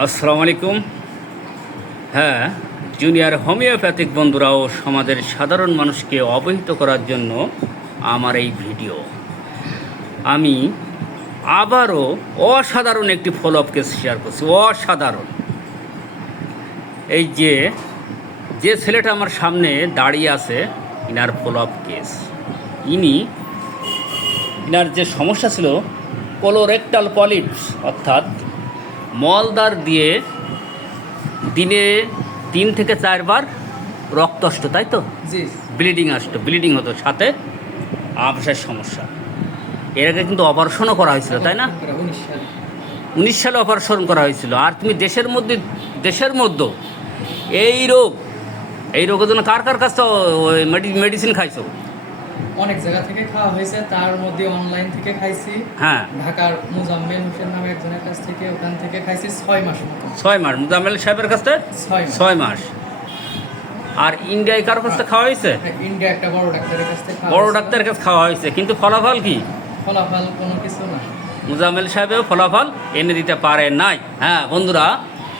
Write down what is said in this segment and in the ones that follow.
আসসালামু আলাইকুম। হ্যাঁ, জুনিয়র হোমিওপ্যাথিক বন্ধুরা ও সমাজের সাধারণ মানুষকে অবহিত করার জন্য আমার এই ভিডিও। আমি আবারও অসাধারণ একটি ফলো আপ কেস শেয়ার করছি। অসাধারণ। এই যে ছেলেটা আমার সামনে দাঁড়িয়ে আছে, inner follow up case. Inner যে সমস্যা ছিল কোলোরেক্টাল পলিপস, অর্থাৎ মলদ্বার দিয়ে দিনে 3 থেকে 4 বার রক্ত আসতো, তাই তো? ব্লিডিং হতো, সাথে আবসার সমস্যা। এর আগে কিন্তু অপারেশনও করা হয়েছিল, তাই না? 19 সালে অপারেশন করা হয়েছিল। আর তুমি দেশের মধ্যে এই রোগের জন্য কার কাছ থেকে মেডিসিন খাইছো? অনেক জায়গা থেকে খাওয়া হয়েছে, তার মধ্যে অনলাইন থেকে খাইছি। হ্যাঁ, ঢাকার মুজাম্মেল হোসেন নামে একজনের কাছ থেকে, ওখান থেকে খাইছি 6 মাস মতো। 6 মাস মুজাম্মেল সাহেবের কাছ থেকে 6 মাস। আর ইন্ডিয়ায় কারোর কাছ থেকে খাওয়া হয়েছে? ইন্ডিয়া একটা বড় ডাক্তারের কাছ থেকে বড় ডাক্তারের কাছে খাওয়া হয়েছে, কিন্তু ফলাফল কি? ফলাফল কোনো কিছু না। মুজাম্মেল সাহেবেও ফলাফল এনে দিতে পারে নাই। হ্যাঁ বন্ধুরা,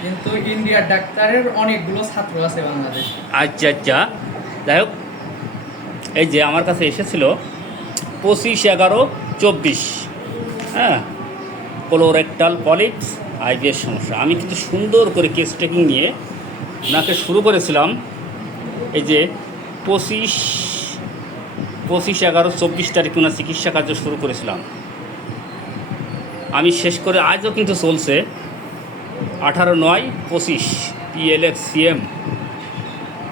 কিন্তু ইন্ডিয়ার ডাক্তারের অনেকগুলো ছাত্র আছে বাংলাদেশে। আচ্ছা, যাই হোক, এই যে আমার কাছে এসেছিল 25/11/24। হ্যাঁ, কোলোরেক্টাল পলিপস, আইবিএস সমস্যা। আমি কিন্তু সুন্দর করে কেস টেকিং নিয়ে ওনাকে শুরু করেছিলাম। এই যে 25/11/24 তারিখ ওনার চিকিৎসা কার্য শুরু করেছিলাম। আমি শেষ করে আজও কিন্তু চলছে 18/9/25 PLX-CM।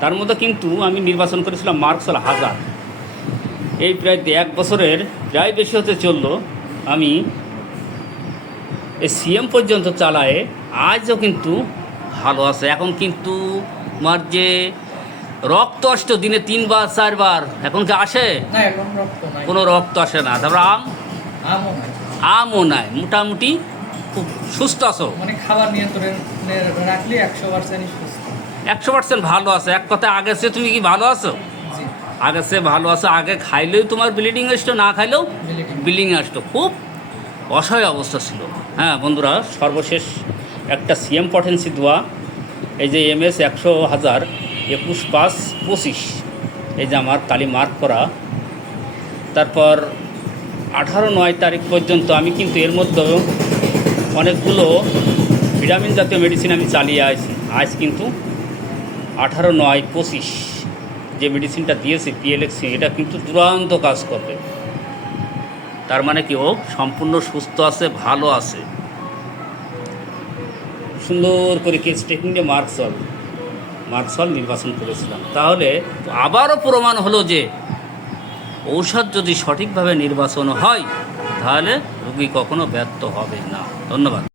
তার মধ্যে কিন্তু আমি নির্বাচন করেছিলাম মার্কসল 1000। এই প্রায় 1 বছরের প্রায় বেশি হতে চললো আমি এই CM পর্যন্ত চালায়ে, আজও কিন্তু ভালো আছে। এখন কিন্তু আমার যে রক্ত আসতো দিনে 3 বার 4 বার, এখন কি আসে? না, এখন রক্ত নাই, কোনো রক্ত আসে না। তারপর আমও নাই, মোটামুটি খুব সুস্থ আছো। মানে খাবার নিয়ন্ত্রণে রাখলে 100% সুস্থ, 100% ভালো আছে। এক কথায় আগে সে তুমি কি ভালো আছো? জি, আগে সে ভালো আছে। আগে খাইলেও তোমার ব্লিডিং আসতো, না খাইলেও ব্লিডিং আসতো। খুব অসহায় অবস্থা ছিল। হ্যাঁ বন্ধুরা, সর্বশেষ একটা CM পটেন্সি দোয়া, এই যে MS 100,000 21/5/25, এই যে আমার কালি মার্ক করা। তারপর 18/9 তারিখ পর্যন্ত আমি কিন্তু এর মধ্যে অনেকগুলো ভিটামিন জাতীয় মেডিসিন আমি চালিয়ে আসি। আজ কিন্তু 18/9/25 যে মেডিসিনটা দিয়েছে PLX, এটা কিন্তু দুরন্ত কাজ করবে। তার মানে কি, ও সম্পূর্ণ সুস্থ আছে, ভালো আছে। সুন্দর করে কেস টেকিং দিয়ে মার্কসল নির্বাচন করেছিলাম। তাহলে আবারও প্রমাণ হলো যে ঔষধ যদি সঠিকভাবে নির্বাচন হয়, তাহলে রোগী কখনো ব্যর্থ হবে না। ধন্যবাদ।